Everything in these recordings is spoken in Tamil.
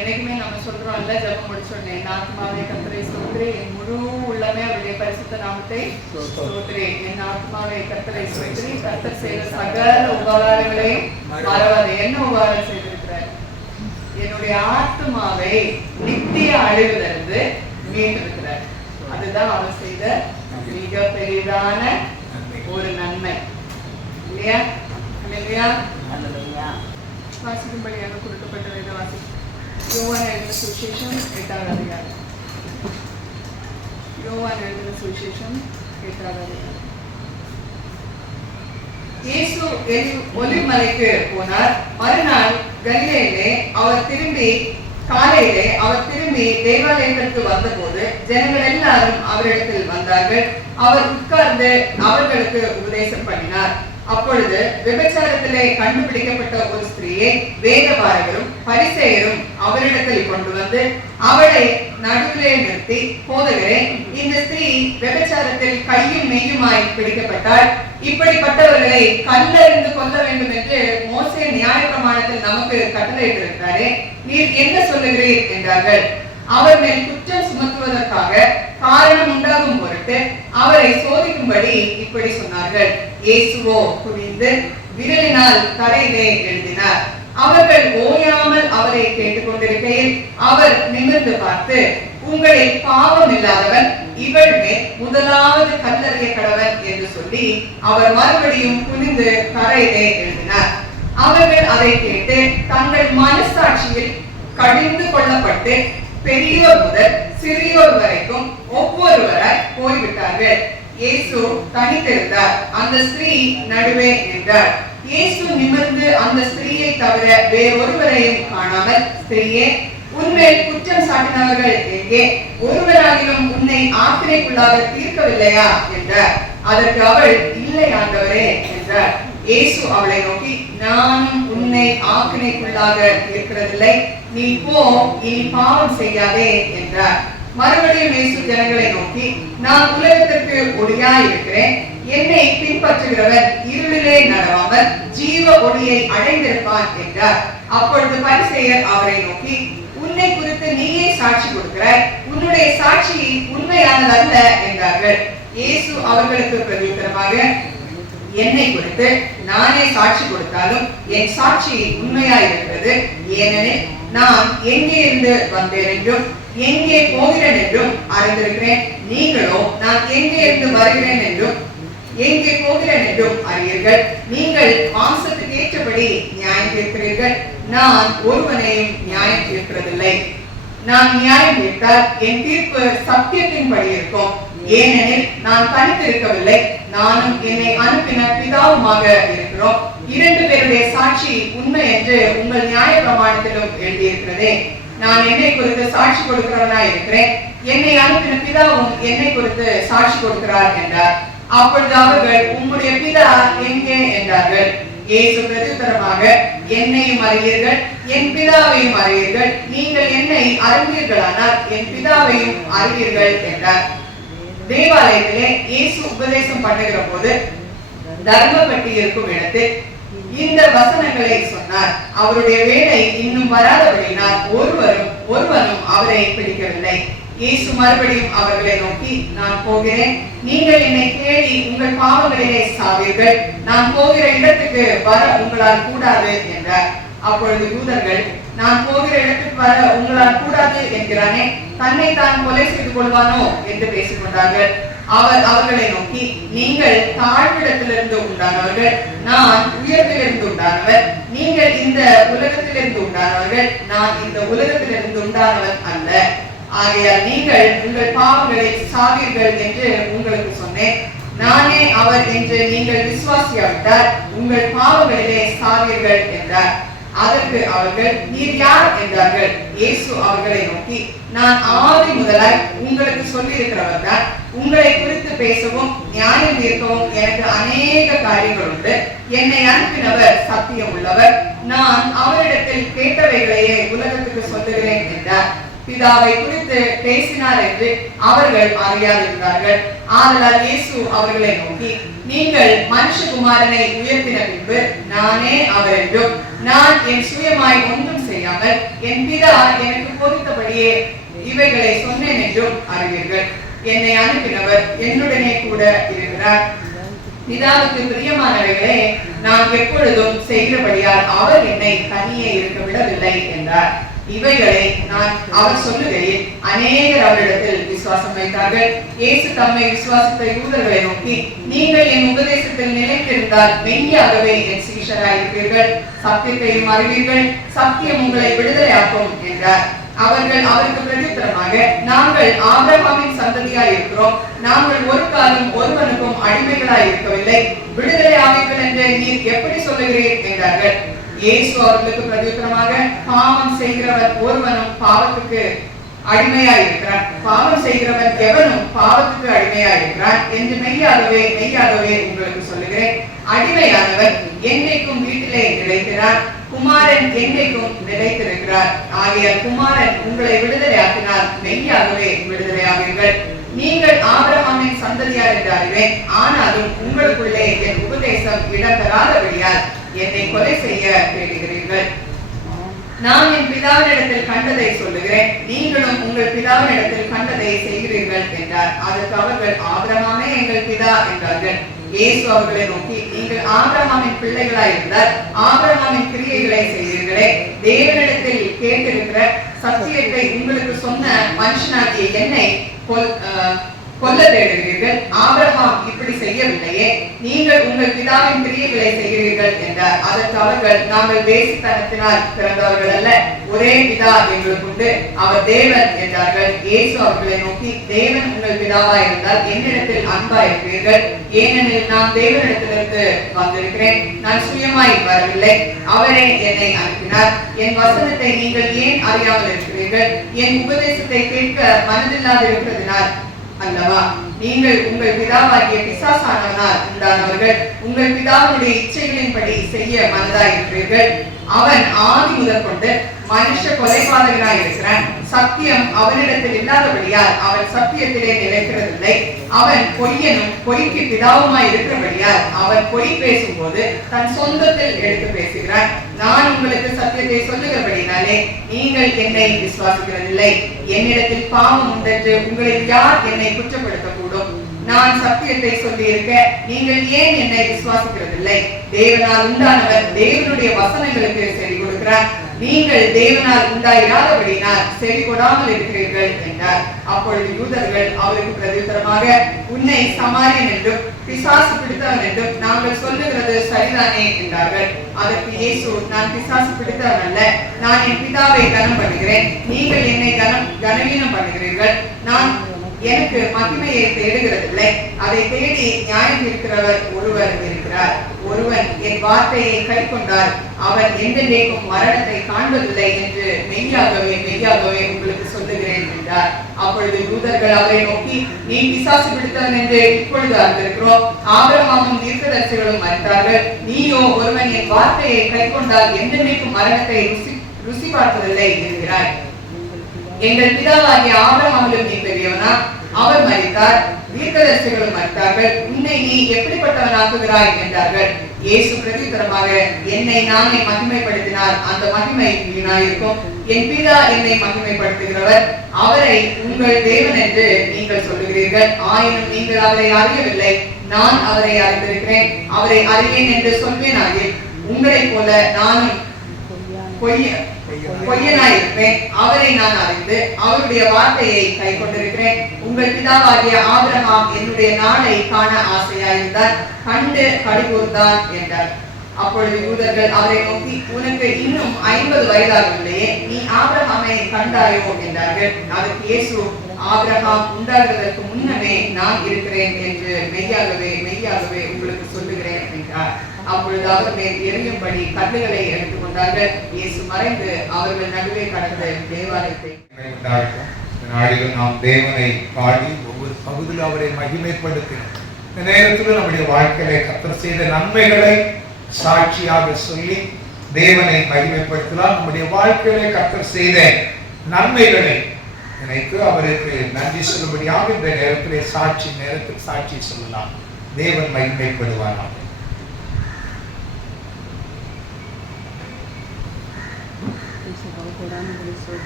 என்னைக்குமே நம்ம சொல்றோம்ல, ஜெபம் முடிச்சோடனே, என் ஆத்மாவே கர்த்தரை ஸ்தோத்திரி, என் முழு உள்ளமே அவருடைய பரிசுத்த நாமத்தை ஸ்தோத்திரி. என் ஆத்மாவே கர்த்தரை ஸ்தோத்திரி, கர்த்தர் செய்த சகல உபகாரங்களையும் மறவாதே. என்ன உபகாரம் செய்திருக்கிறார்? என்னுடைய ஆத்மாவை நித்திய அழிவிலிருந்து மீட்டிருக்கிறார். அதுதான் அவர் செய்த மிக பெரிதான ஒரு நன்மை இல்லையா? இல்லையா? வாசிக்கும்படியாக கொடுக்கப்பட்ட வேத வாசி யோவான் எழுதின சுவிசேஷம் 8வது அதிகாரம். யோவான் எழுதின சுவிசேஷம் 8வது அதிகாரம். இயேசு ஒலிவமலைக்கு போனார். மறுநாள் கலிலேயிலே காலையிலே அவர் திரும்பி தேவாலயத்திற்கு வந்தபோது ஜனங்கள் எல்லாரும் அவரிடத்தில் வந்தார்கள். அவர் உட்கார்ந்து அவர்களுக்கு உபதேசம் பண்ணினார். அப்பொழுது விபச்சாரத்திலே கண்டுபிடிக்கப்பட்ட ஒரு ஸ்திரீயை வேதபாரகரும் பரிசேயரும் அவரிடத்தில் கொண்டு வந்து அவளை நடுவிலே நிறுத்தி, போதகரே, இந்த ஸ்திரீ விபச்சாரத்தில் கையும் மெய்யுமாய் பிடிக்கப்பட்டால் இப்படிப்பட்டவர்களை கல்லெறிந்து கொல்ல வேண்டும் என்று மோசே நியாயப்பிரமாணத்தில் நமக்கு கட்டளையிட்டிருக்கிறாரே, நீர் என்ன சொல்லுகிறீர் என்றார்கள். அவர் மேல் குற்றம் சுமத்துவதற்காக காரணம் உண்டாகும் பொருட்டு அவரை சோதிக்கும்படி இப்படி சொன்னார்கள். இயேசுவோ குனிந்து விரலினால் தரையிலே எழுதினார். அவர்கள் ஓயாமல் அவரை கேட்டுக்கொண்டிருக்கையில் அவர் நிமிர்ந்து பார்த்து, உங்களில் பாவம் இல்லாதவன் இவள் மேல் முதலாவது கல்லெறிய கடவன் என்று சொல்லி அவர் மறுபடியும் குனிந்து தரையிலே எழுதினார். அவர்கள் அதை கேட்டு தங்கள் மனசாட்சியில் கடிந்து கொள்ளப்பட்டு பெரியோர் முதல் சிறியோர் வரைக்கும் ஒவ்வொருவராய் போய்விட்டார்கள். இயேசு தனித்திருந்தார். அந்த ஸ்திரீ நடுவே நின்றார். இயேசு நிமிர்ந்து அந்த ஸ்திரீயை தவிர வேறொருவரையும் காணாமல், ஸ்திரீயே, உன்மேல் குற்றம் சாட்டினவர்கள் எங்கே? ஒருவராகிலும் உன்னை ஆக்கினைக்குள்ளாக தீர்க்கவில்லையா என்றார். அதற்கு அவள், இல்லை ஆண்டவரே என்றார். இயேசு அவளை நோக்கி, நானும் உன்னை ஆக்கினைக்குள்ளாக இருக்கிறதில்லை, நீ போ, இனி பாவம் செய்யாதே என்றார். மறுபடியும் இயேசு ஜனங்களை நோக்கி, நான் உலகத்திற்கு ஒளியாய் இருக்கிறேன். என்னை பின்பற்றுகிறவன் இருளிலே நடவாமல் ஜீவ ஒளியை அடைந்திருப்பான் என்றார். அப்பொழுது பரிசேயர் அவரை நோக்கி, உன்னை குறித்து நீயே சாட்சி கொடுக்கிறாய், உன்னுடைய சாட்சி உண்மையானதல்ல என்றார்கள். இயேசு அவர்களுக்கு பிரதியுத்தரமாக, என்னை குறித்து நானே சாட்சி கொடுத்தாலும் என் சாட்சி உண்மையாயிருக்கிறது. ஏனெனில் நான் எங்கே இருந்து வந்தேன் என்றும் எங்கே போகிறேன் என்றும் அறிந்திருக்கிறேன். நீங்களோ நான் எங்கே இருந்து வருகிறேன் என்றும் எங்கே போகிறேன் என்றும் அறியீர்கள். நீங்கள் மாம்சத்துக்கு ஏற்றபடி நியாயம் தீர்க்கிறீர்கள், நான் ஒருவனையும் நியாயம் தீர்க்கிறதில்லை. நான் நியாயம் தீர்த்தால் என் தீர்ப்பு சத்தியத்தின்படி இருக்கும். ஏனெனில் நான் தனித்திருக்கவில்லை, நானும் என்னை அனுப்பின பிதாவுமாக இருக்கிறோம். 2 பேருடைய சாட்சி உண்மை என்று உங்கள் நியாய பிரமாணத்திலும் எழுதியிருக்கிறதே. நான் என்னை குறித்து சாட்சி கொடுக்கிறவனாய் இருக்கிறேன், என்னை அனுப்பின பிதாவும் என்னை குறித்து சாட்சி கொடுக்கிறார் என்றார். அப்பொழுது அவர்கள், உம்முடைய பிதா எங்கே என்றார்கள். இயேசு பிரதியுத்தரமாக, என்னையும் அறியீர்கள், என் பிதாவையும் அறியீர்கள். நீங்கள் என்னை அறிவீர்களானால் என் பிதாவையும் அறிவீர்கள் என்றார். தேவாலயத்திலே இயேசு உபதேசம் பண்ணுகிற போது தர்மப்பட்டி இருக்கும் இடத்தில் இந்த வசனங்களை சொன்னார். அவருடைய வேலை இன்னும் வராதபடினால் ஒருவனும் அவரை பிடிக்கவில்லை. இயேசு மறுபடியும் அவர்களை நோக்கி, நான் போகிறேன், நீங்கள் என்னை தேடி உங்கள் பாவங்களிலே சாவீர்கள். நான் போகிற இடத்துக்கு வர உங்களால் கூடாது என்றார். அப்பொழுது யூதர்கள், நான் போகிற இடத்துக்கு வர உங்களால் கூடாது என்கிறானே, தன்னை தான் கொலை செய்து கொள்வானோ என்று பேசிக் கொண்டார்கள். அவர் அவர்களை நோக்கி, நீங்கள் தாழ்விடத்திலிருந்து உண்டானவர்கள், நான் உயர்விலிருந்து உண்டானவர். நீங்கள் இந்த உலகத்திலிருந்து உண்டானவர்கள், நான் இந்த உலகத்திலிருந்து உண்டானவன் அல்ல. ஆகையால் நீங்கள் உங்கள் பாவங்களை சாவீர்கள் என்று உங்களுக்கு சொன்னேன். நானே அவர் என்று நீங்கள் விசுவாசியாவிட்டால் உங்கள் பாவங்களிலே சாவீர்கள் என்றார். அதற்கு அவர்கள், நீர் யார் என்றார்கள். இயேசு அவர்களை நோக்கி, நான் ஆதி முதலாய் உங்களுக்கு சொல்லி இருக்கிறவர் தான். உங்களை குறித்து பேசவும் நியாயம் தீர்க்கவும் எனக்கு அநேக காரியங்கள் உண்டு. என்னை அனுப்பினவர் சத்தியம் உள்ளவர். நான் அவரிடத்தில் கேட்டவைகளையே உலகத்துக்கு சொல்லுகிறேன் என்றார். பிதாவை குறித்து பேசினார் என்று அவர்கள் அறியாதிருந்தார்கள். ஆதலால் இயேசு அவர்களை நோக்கி, நீங்கள் மனுஷகுமாரனை உயர்த்தின பின்பு நானே அவர் என்றும் நான் என் சுயமாய் ஒன்றும் செய்ய அறியாமல் என் பிதா எனக்கு போதித்தபடியே இவைகளை சொன்னேன் என்றும் அறிவீர்கள். என்னை அனுப்பினவர் என்னுடனே கூட இருக்கிறார். பிதாவுக்கு பிரியமானவைகளே நான் எப்பொழுதும் செய்கிறபடியால் அவர் என்னை தனியே இருக்க விடவில்லை என்றார். இவைகளை நான் அவர் சொல்லுகையில் அநேகர் அவரிடத்தில் விசுவாசம் வைத்தார்கள். இயேசு தம்மை விசுவாசித்த யூதர்களை நோக்கி, நீங்கள் என் உபதேசத்தில் நிலைத்திருந்தால் மெய்யாகவே என் சீஷராயிருப்பீர்கள், சத்தியத்தையும் அறிவீர்கள், சத்தியம் உங்களை விடுதலையாக்கும் என்றார். அவர்கள் அவருக்கு பிரதியுத்தரமாக, நாங்கள் ஆபிரகாமின் சந்ததியாய் இருக்கிறோம், நாங்கள் ஒரு காலம் ஒருவனுக்கும் அடிமைகளாய் இருக்கவில்லை, விடுதலை ஆவீர்கள் என்று நீர் எப்படி சொல்லுகிறீர் என்றார்கள். இயேசு அவர்களுக்கு பிரதியுத்தரமாக, பாவம் செய்கிறவர் ஒருவனும் பாவத்துக்கு அடிமையாய் இருக்கிறான், பாவம் செய்கிறவன் எவனும் பாவத்துக்கு அடிமையாய் இருக்கிறான் என்று மெய்யாகவே மெய்யாகவே உங்களுக்கு சொல்லுகிறேன். அடிமையானவர் என்னைக்கும் வீட்டிலே நிலைக்கிறார், குமாரன் என்னைக்கும் நிலைத்திருக்கிறார். ஆகையால் குமாரன் உங்களை விடுதலையாக்கினால் மெய்யாகவே விடுதலையாவீர்கள். நீங்கள் ஆபிரகாமின் சந்ததியார் என்று அறிவேன், ஆனாலும் உங்களுக்குள்ளே என் உபதேசம் இடம்பெறாதபடியால் என்னை கொலை செய்ய தேடுகிறீர்கள். நான் என் பிதாவினிடத்தில் கண்டதை சொல்லுகிறேன், நீங்களும் உங்கள் பிதாவினிடத்தில் கண்டதை செய்கிறீர்கள் என்றார். அதற்கு அவர்கள், ஆபிரகாமே எங்கள் பிதா என்றார்கள். இயேசு அவர்களை நோக்கி, நீங்கள் ஆபிரகாமின் பிள்ளைகளாய் இருந்தால் ஆபிரகாமின் கிரியைகளை செய்வீர்களே. தேவனிடத்தில் கேட்டிருக்கிற சத்தியத்தை உங்களுக்கு சொன்ன மனுஷனாகிய என்னை கொல்ல தேடுகிறீர்கள். ஆபிரகாம் இப்படி செய்யவில்லையே, நீங்கள் உங்கள் பிதாவின் கிரியைகளை செய்கிறீர்கள் என்றார். அதற்கு அவர்கள், நாங்கள் வேசித்தனத்தினால் பிறந்தவர்கள் அல்ல, ஒரே பிதா எங்களுக்கு உண்டு, அவர் தேவன் என்றார்கள். இயேசு அவர்களை நோக்கி, தேவன் உங்கள் பிதாவாய் இருந்தால் என்னிடத்தில் அன்பாய் இருப்பீர்கள், ஏனெனில் நான் தேவனிடத்திலிருந்து வந்திருக்கிறேன், நான் சுயமாய் வரவில்லை, அவரே என்னை அனுப்பினார். என் வசனத்தை நீங்கள் ஏன் அறியாமல் இருக்கிறீர்கள்? என் உபதேசத்தை கேட்க மனதில்லாதிருக்கிறதுனால் அல்லவா? நீங்கள் உங்கள் பிதாவாகிய பிசாசானவனால் உண்டானவர்கள், உங்கள் பிதாவுடைய இச்சைகளின்படி செய்ய மனதாயிருக்கிறீர்கள். அவன் ஆதி முதற் கொண்டு மனுஷ கொலைபாதகனாய் இருக்கிறான். சத்தியம் அவனிடத்தில் இல்லாதபடியால் அவன் சத்தியத்திலே நிலைக்கிறதில்லை. அவன் பொய்யனும் பொய்க்கு பிதாவுமாய் இருக்கிறபடியால் அவன் பொய் பேசும்போது தன் சொந்தத்தில் எடுத்து பேசுகிறான். நான் உங்களுக்கு சத்தியத்தை சொல்லுகிறபடினாலே நீங்கள் என்னை விசுவாசிக்கிறதில்லை. என்னிடத்தில் பாவம் உண்டென்று உங்களில் யார் என்னை குற்றப்படுத்த கூடும்? நான் சத்தியத்தை சொல்லி இருக்க நீங்கள் ஏன் என்னை விசுவாசிக்கிறதில்லை? தேவனால் உண்டானவர் தேவனுடைய வசனங்களுக்கு செவி கொடுக்கிறார். நீங்கள் தேவனால் உண்டாயிராதபடினால் செவி கொடாமல் இருக்கிறீர்கள் என்றார். அப்பொழுது யூதர்கள் அவருக்கு பிரதியுத்தரமாக, உன்னை சமாரியன் என்றும் பிசாசு பிடித்தவன் என்றும் நாங்கள் சொல்லுகிறது சரிதானே என்றார்கள். அதற்கு இயேசு, நான் பிசாசு பிடித்தவன் அல்ல, நான் என் பிதாவை கனம் பண்ணுகிறேன், நீங்கள் என்னை கனவீனம் பண்ணுகிறீர்கள். நான் எனக்கு மகிமையை தேடுகிறதில்லை, அதை தேடி நியாயம் இருக்கிறவர் ஒருவர் இருக்கிறார். ஒருவன் என் வார்த்தையை கை கொண்டால் அவன் என்றென்றைக்கும் மரணத்தை காண்பதில்லை என்று மெய்யாகவே மெய்யாகவே உங்களுக்கு சொல்லுகிறேன் என்றார். அப்பொழுது யூதர்கள் அவரை நோக்கி, நீ பிசாசு பிடித்தவன் என்று இப்பொழுது அறிந்திருக்கிறோம், ஆபிரகாமும் தீர்க்கதரிசிகளும் மறித்தார்கள், நீயோ ஒருவன் என் வார்த்தையை கை கொண்டால் என்றென்றைக்கும் மரணத்தை ருசி பார்ப்பதில்லை என்கிறாய். எங்கள் பிதாவாகிய ஆபிரகாமிலும் நீ பெரியவனா? அவர் மரித்தார், தீர்க்கதரிசிகளும் மரித்தார்கள், உன்னை நீ எப்படிப்பட்டவனாக்குகிறாய் என்றார்கள். இயேசு பிரதியுத்தரமாக, என்னை நானே மகிமைப்படுத்தினால் அந்த மகிமை வீணாயிருக்கும். என் பிதா என்னை மகிமைப்படுத்துகிறவர், அவரை உங்கள் தேவன் என்று நீங்கள் சொல்லுகிறீர்கள். ஆயினும் நீங்கள் அவரை அறியவில்லை, நான் அவரை அறிந்திருக்கிறேன். அவரை அறிவேன் என்று சொல்வேனாகில் உங்களைப் போல நானும் பொய்யனாயிருப்பேன். அவரை நான் அறிந்து அவருடைய வார்த்தையை கை கொண்டிருக்கிறேன். உங்கள் பிதாவாகிய ஆபிரகாம் என்னுடைய நாளை காண ஆசையாயிருந்தார், கண்டு கடிகூர்ந்தான் என்றார். அப்பொழுது யூதர்கள் அவரை நோக்கி, உனக்கு இன்னும் 50 வயதாகவில்லையே, நீ ஆபிரகாமை கண்டாயோ என்றார்கள். அதற்கு இயேசு, ஆபிரகாம் உண்டாகிறதற்கு முன்னமே நான் இருக்கிறேன் என்று மெய்யாகவே மெய்யாகவே உங்களுக்கு சொல்லுகிறேன் என்றார். அப்பொழுது அவர் மேல் எரியும்படி கல்லுகளை எடுத்துக் கொண்டார்கள். இயேசு மறைந்து அவர்கள் நடுவே கடந்த தேவாலயத்தை நாளிலும் நாம் தேவனை பாடி ஒவ்வொரு பகுதியில் அவரை மகிமைப்படுத்தினோம். இந்த நேரத்தில் நம்முடைய வாழ்க்கையில கர்த்தர் செய்த நன்மைகளை சாட்சியாக சொல்லி தேவனை மகிமைப்படுத்தலாம். நம்முடைய வாழ்க்கையில கர்த்தர் செய்த நன்மைகளை நினைத்து அவருக்கு நன்றி சொல்லும்படியாக இந்த நேரத்திலே நேரத்தில் சாட்சி சொல்லலாம். தேவன் மகிமைப்படுவாராம்.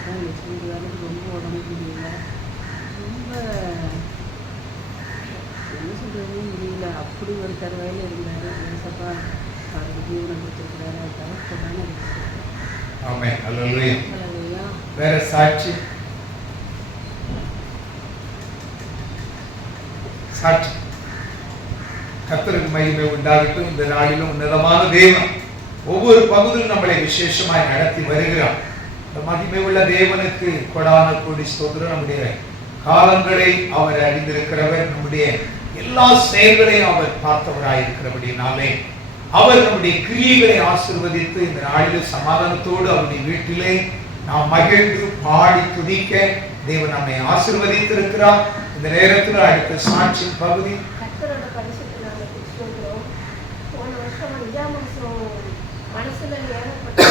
தான் இந்த வேலைக்கு ரொம்ப உடம்பு முடியல, ரொம்ப என்ன சொல்கிறதுன்னு முடியல. அப்படி ஒரு தருவாயில் இருந்தார். ஏசப்பா அவருக்கு ஜீவனை கொடுத்துருக்கிறாரு. அது தவிர்க்கதானே இருக்குது. ஆமென். அல்லேலூயா. அல்லேலூயா. வேற சாட்சி சாட்சி. கர்த்தருக்கு மகிமை உண்டாகட்டும். இந்த நாளிலும் உன்னதமான தேவன் ஒவ்வொரு பகுதியிலும் நம்மளை விசேஷமாய் நடத்தி வருகிறார். இந்த மகிமை உள்ள தேவனுக்கு கொடான கோடி ஸ்தோத்திரம். நம்முடைய காலங்களை அவர் அறிந்திருக்கிறவர், நம்முடைய எல்லா செயல்களையும் அவர் பார்த்தவராய் இருக்கிறபடினாலே அவர் நம்முடைய கிரியைகளை ஆசீர்வதித்து இந்த நாளில் சமாதானத்தோடு அவருடைய வீட்டிலே நாம் மகிழ்ந்து பாடி துதிக்க தேவன் நம்மை ஆசீர்வதித்திருக்கிறார். இந்த நேரத்தில் அடுத்த சாட்சியின் பகுதி. கர்த்தரோட பரிசுத்த நாமத்துக்கு ஸ்தோத்திரம். போன வருஷம் 5ஆம் மாசம் மனசுல ஏகப்பட்ட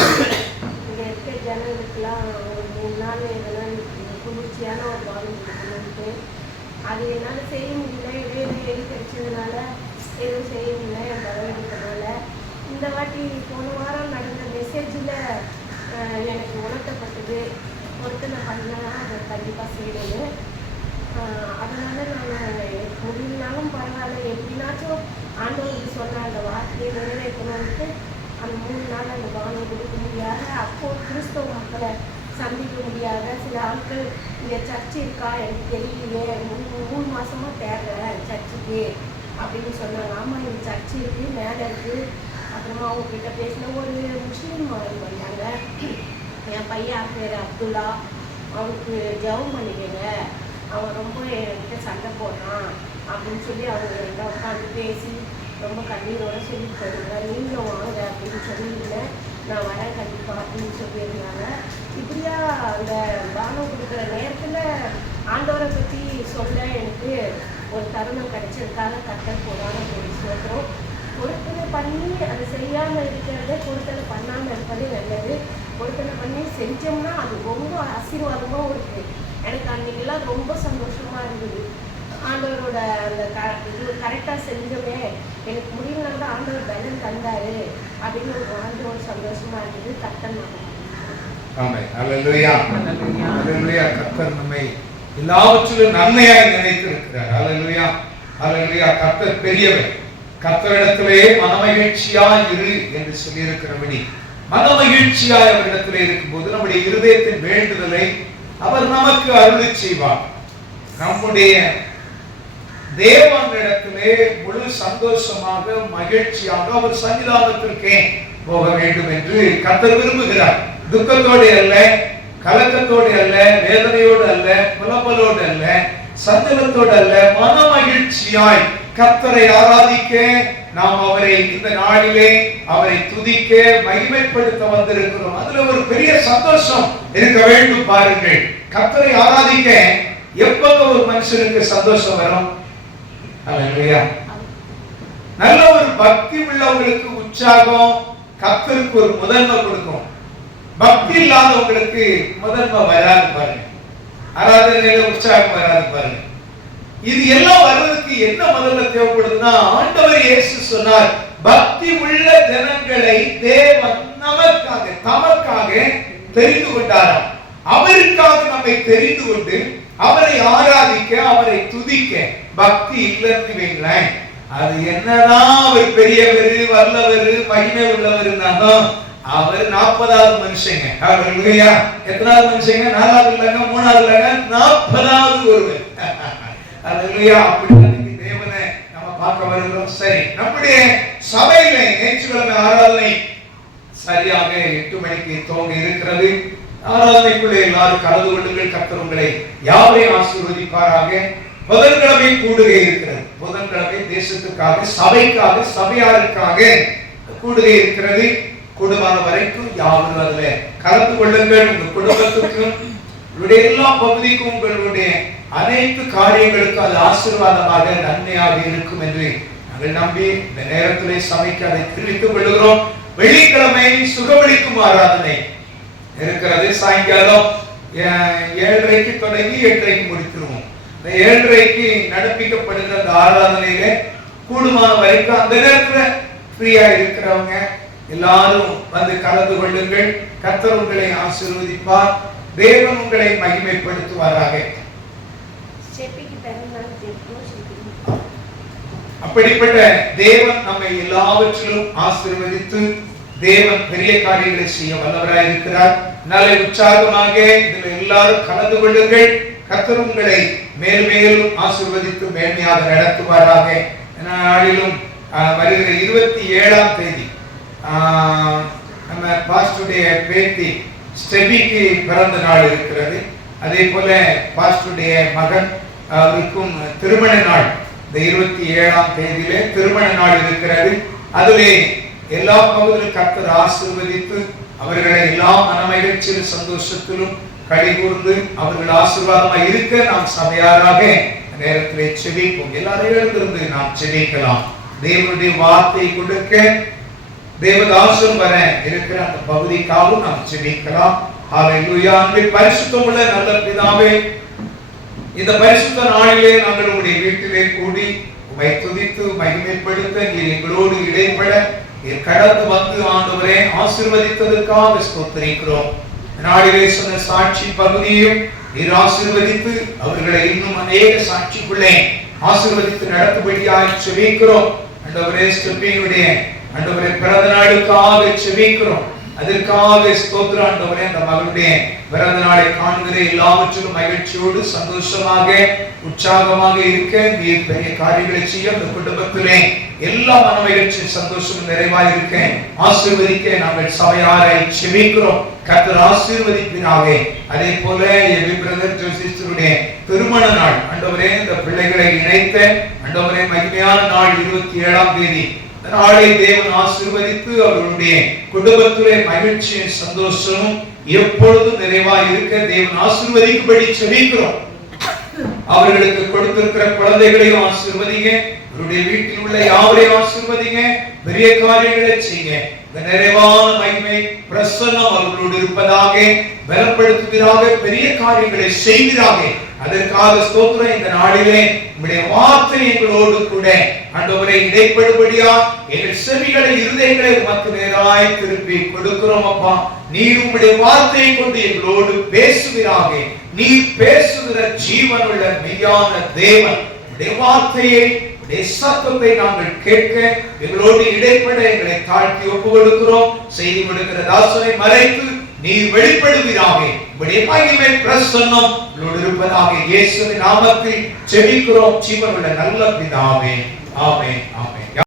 இங்க இருக்க ஜனங்களுக்குலாம் ஒரு 3 நாள் இதெல்லாம் குளிர்ச்சியான ஒரு பானம் கொடுக்கணும்ட்டு அது என்னால் செய்ய முடியல. இடையில எலி கிடைச்சதுனால எதுவும் செய்ய முடியல. என் பரவாயில்லைனால இந்த வாட்டி போன வாரம் நடந்த மெசேஜில் எனக்கு உணர்த்தப்பட்டது, ஒருத்தனை பண்ணா அதை கண்டிப்பாக செய்யணும். அதனால நான் எனக்கு முடியலனாலும் பரவாயில்ல, எப்படின்னாச்சும் ஆண்டவருக்கு சொன்ன அந்த வார்த்தையை நிறைவேற்றணும்ட்டு அந்த 3 நாள் அந்த பானம் கொடுக்க முடியாத, அப்போது கிறிஸ்தவ மக்களை சந்திக்க முடியாத சில ஆட்கள் இங்கே சர்ச்சு இருக்கா எனக்கு தெரியலையே, 3 மாசமா தேடுறேன் சர்ச்சுக்கு அப்படின்னு சொன்னாங்க. ஆமாம் இந்த சர்ச்சு இருக்குது, மேலே இருக்குது. அப்புறமா அவங்கக்கிட்ட பேசின ஒரு முஸ்லீம் வந்தாங்க. என் பையன் பேர் அப்துல்லா, அவனுக்கு ஜெபம் பண்ணிக்கங்க, அவன் ரொம்ப என்கிட்ட சண்டை போடுறான் அப்படின்னு சொல்லி அவங்க என்கிட்ட உட்காந்து பேசி ரொம்ப கண்ணீரோட சொல்லிட்டு போயிருந்தாங்க. நீங்களும் வாங்க அப்படின்னு சொல்லியிருந்தேன். நான் வரேன் கண்டிப்பாக அப்படின்னு சொல்லியிருந்தாங்க. இப்படியா அந்த பானம் கொடுக்குற நேரத்தில் ஆண்டவரை பற்றி சொல்ல எனக்கு ஒரு தருணம் கிடைச்சதுக்காக கர்த்தர் போடாத ஒரு ஸ்தோத்திரம். பொருத்தனை பண்ணி அதை செய்யாமல் இருக்கிறதே பொருத்தனை பண்ணாமல் இருப்பதே நல்லது. பொருத்தனை பண்ணி செஞ்சோம்னா அது ரொம்ப ஆசீர்வாதமாகவும் இருக்குது. எனக்கு அன்றைக்கெல்லாம் ரொம்ப சந்தோஷமாக இருந்தது. ஆண்டவரோட அந்த இது கரெக்டாக செஞ்சோமே, எனக்கு முடியலன்னா தான் ஆண்டவர் பலன் தந்தார் அப்படின்னு ஒரு சந்தோஷமாக இருந்தது. கர்த்தர் ஆமென். அல்லேலூயா. அல்லேலூயா. கர்த்தர் நம்மை எல்லாவற்றிலும் நன்மையாய் நினைத்திருக்கிறார். அல்லேலூயா. அல்லேலூயா. கர்த்தர் பெரியவர். கர்த்தரிடத்திலே மனமகிழ்ச்சியாய் இரு என்று சொல்லியிருக்கிறபடி மனமகிழ்ச்சியாய் அவரிடத்திலே இருக்கும்போது நம்முடைய இருதயத்தின் வேண்டுதலை அவர் நமக்கு அருளி செய்வார். நம்முடைய தேவனிடத்திலே முழு சந்தோஷமாக மகிழ்ச்சியாக அவர் சன்னிதானத்திற்கே போக வேண்டும் என்று கர்த்தர் விரும்புகிறார். துக்கத்தோடு அல்ல, கலக்கத்தோடு அல்ல, வேதனையோடு அல்ல, புலம்பலோடு அல்ல, சஞ்சலத்தோடு அல்ல, மன மகிழ்ச்சியாய் கர்த்தரை ஆராதிக்க நாம் அவரை இந்த நாளிலே அவரை துதிக்க மகிமைப்படுத்த வந்திருக்கிறோம். அதுல ஒரு பெரிய சந்தோஷம் இருக்க வேண்டும். பாருங்கள், கர்த்தரை ஆராதிக்க எப்பங்க ஒரு மனுஷனுக்கு சந்தோஷம் வரும்? அல்லேலூயா. நல்ல ஒரு பக்தி உள்ளவங்களுக்கு உற்சாகம் கர்த்தருக்கு ஒரு முதன்மை கொடுக்கும். பக்தி இல்லாதவங்களுக்கு முதன்மை வராது பாருங்க. ஆராதனையில உற்சாகம் வராது பாருங்க. இது எல்லாம் வர்றதுக்கு என்ன முதல்ல தேவைப்படுதுன்னா, ஆண்டவர் இயேசு சொன்னார், பக்தி உள்ள ஜனங்களை தேவன் நமக்காக தமக்காக தெரிந்து கொண்டாராம். அவருக்காக நம்மை தெரிந்து கொண்டு அவரை ஆராதிக்க, அவரை துதிக்க பக்தி இல்லைன்னு வைங்களேன், அது என்னதான் அவர் பெரியவர், வல்லவர், மகிமை உள்ளவர், அவர் 40வது மனுஷங்க. அல்லேலூயா. எத்தனாவது மனுஷங்க? 4வது இல்லங்க, 3வது இல்லங்க, 40வது ஒருவர். அல்லேலூயா. அப்படி தேவனை நம்ம பார்க்க வருகிறோம். சரி, நம்முடைய சபையில ஞாயிற்றுக்கிழமை ஆராதனை சரியாக 8 மணிக்கு துவங்க இருக்கிறது. ஆராதனைக்குள்ளே எல்லாரும் கலந்து கொள்ளுங்கள். கர்த்தர் உங்களை யாவரையும் ஆசீர்வதிப்பாராக. புதன்கிழமை கூடுகை இருக்கிறது. புதன்கிழமை தேசத்துக்காக, சபைக்காக, சபையாருக்காக கூடுகை இருக்கிறது. கூடுமான வரைக்கும் யாரும் அதுல கலந்து கொள்ளுங்கள். உங்க குடும்பத்துக்கும் உங்களுடைய எல்லா பகுதிக்கும் உங்களுடைய அனைத்து காரியங்களுக்கும் அது ஆசீர்வாதமாக நன்மையாக இருக்கும் என்று நாங்கள் நம்பி இந்த நேரத்திலே சபைக்கு அதை தெரிவித்துக் கொள்கிறோம். வெள்ளிக்கிழமை சுகவளிக்கும் ஆராதனை இருக்கிறது. சாயங்காலம் 7:30க்கு தொடங்கி 8:30க்கு முடித்துருவோம். இந்த 7:30க்கு நடப்பிக்கப்படுகிற அந்த ஆராதனையில கூடுமான வரைக்கும் அந்த நேரத்துல ஃப்ரீயா இருக்கிறவங்க எல்லாரும் வந்து கலந்து கொள்ளுங்கள். கர்த்தர் உங்களை ஆசீர்வதிப்பார். தேவன் உங்களை மகிமைப்படுத்துவாராக. செப்பிக்கு பிறந்தால் ஜெபிக்கும். அப்படிப்பட்ட தேவன் நம்மை எல்லாவற்றிலும் ஆசீர்வதித்து தேவன் பெரிய காரியங்களை செய்ய வல்லவராய் இருக்கிறார். நாளை உற்சாகமாக இதில் எல்லாரும் கலந்து கொள்ளுங்கள். கர்த்தர் உங்களை மேலும் ஆசீர்வதித்து மேன்மையாக நடத்துவாராக. நாளிலும் வருகிற 27ஆம் தேதி நம்ம பாஸ்டருடைய பேத்தி ஸ்டெபிக்கு பிறந்த நாள் இருக்கிறது. அதே போல பாஸ்டருடைய மகன் அவருக்கும் திருமண நாள் இந்த 27ஆம் தேதியிலே திருமண நாள் இருக்கிறது. அதிலே எல்லா பகுதியிலும் கர்த்தர் ஆசீர்வதித்து அவர்களை எல்லா மனமகிழ்ச்சியிலும் சந்தோஷத்திலும் களிகூர்ந்து அவர்கள் ஆசீர்வாதமாக இருக்க நாம் சபையாராக நேரத்திலே செபிப்போம். எல்லாரும் எழுந்திருந்து நாம் செபிக்கலாம். தேவனுடைய வார்த்தை கொடுக்க தேவதாசன் வர இருக்கிற அந்த பகுதிக்காகவும் நாம் செபிக்கலாம். ஹல்லேலூயா. அன்பின் பரிசுத்தமுள்ள நல்ல பிதாவே, இந்த பரிசுத்த நாளிலே நாங்கள் உங்களுடைய வீட்டிலே கூடி உம்மை துதித்து மகிமைப்படுத்த நீர் எங்களோடு இடைப்பட நீர் கடந்து வந்து ஆண்டவரே ஆசீர்வதித்ததற்காக ஸ்தோத்திரிக்கிறோம். நாளிலே சொன்ன சாட்சி பகுதியையும் நீர் ஆசீர்வதித்து அவர்களை இன்னும் அநேக சாட்சிக்குள்ளே ஆசீர்வதித்து நடத்தும்படியாய் செபிக்கிறோம். ஆண்டவரே ஸ்டெப்பினுடைய ஆண்டவரே பிறந்த நாளுக்காக செபிக்கிறோம். அதற்காக ஸ்தோத்திரம் ஆண்டவரே. அந்த மகளுடைய பிறந்த நாளை காண்கிற எல்லாவற்றிலும் மகிழ்ச்சியோடு சந்தோஷமாக உற்சாகமாக இருக்க நீர் பெரிய காரியங்களை செய்ய அந்த குடும்பத்திலே எல்லா மன மகிழ்ச்சி சந்தோஷமும் நிறைவாக இருக்க ஆசீர்வதிக்க நாங்கள் சபையாரை செபிக்கிறோம். கர்த்தர் ஆசீர்வதிப்பினாக. அதே போல என் பிரதர் ஜோசிஸ்டருடைய திருமண நாள் ஆண்டவரே இந்த பிள்ளைகளை இணைத்த ஆண்டவரே மகிமையான நாள் 27ஆம் தேதி நாளை தேவன் ஆசீர்வதித்து அவர்களுடைய குடும்பத்திலே மகிழ்ச்சியும் சந்தோஷமும் எப்பொழுதும் நிறைவாக இருக்க தேவன் ஆசீர்வதிக்கும்படி செபிக்கிறோம். அவர்களுக்கு கொடுத்திருக்கிற குழந்தைகளையும் ஆசீர்வதிங்க. அவருடைய வீட்டில் உள்ள யாவரையும் ஆசீர்வதிங்க. பெரிய காரியங்களை செய்யுங்க. இந்த நிறைவான மகிமை பிரசன்னம் அவர்களோடு இருப்பதாக பலப்படுத்துவதாக பெரிய காரியங்களை செய்வதாக. அதற்காக ஸ்தோத்திரம். இந்த நாளிலே உம்முடைய வார்த்தை எங்களோடு கூட ஆண்டவரே இடைப்படும்படியா எங்கள் செவிகளை இருதயங்களை உமக்கு நேராய் திருப்பி கொடுக்கிறோம். அப்பா நீர் உம்முடைய வார்த்தையை கொண்டு எங்களோடு பேசுவீராக. நீர் பேசுகிற ஜீவனுள்ள மெய்யான தேவன். உம்முடைய வார்த்தையை சத்தத்தை நாங்கள் கேட்க எங்களோடு இடைப்பட எங்களை தாழ்த்தி ஒப்பு கொடுக்கிறோம். செய்தி கொடுக்கிற தாசனை மறைத்து நீர் வெளிப்படுவீராக. உம்முடைய மகிமை பிரசன்னம் உங்களோடு இருப்பதாக இயேசுவின் நாமத்தில் ஜெபிக்கிறோம் ஜீவனுள்ள நல்ல பிதாவே. ஆமென், ஆமென்.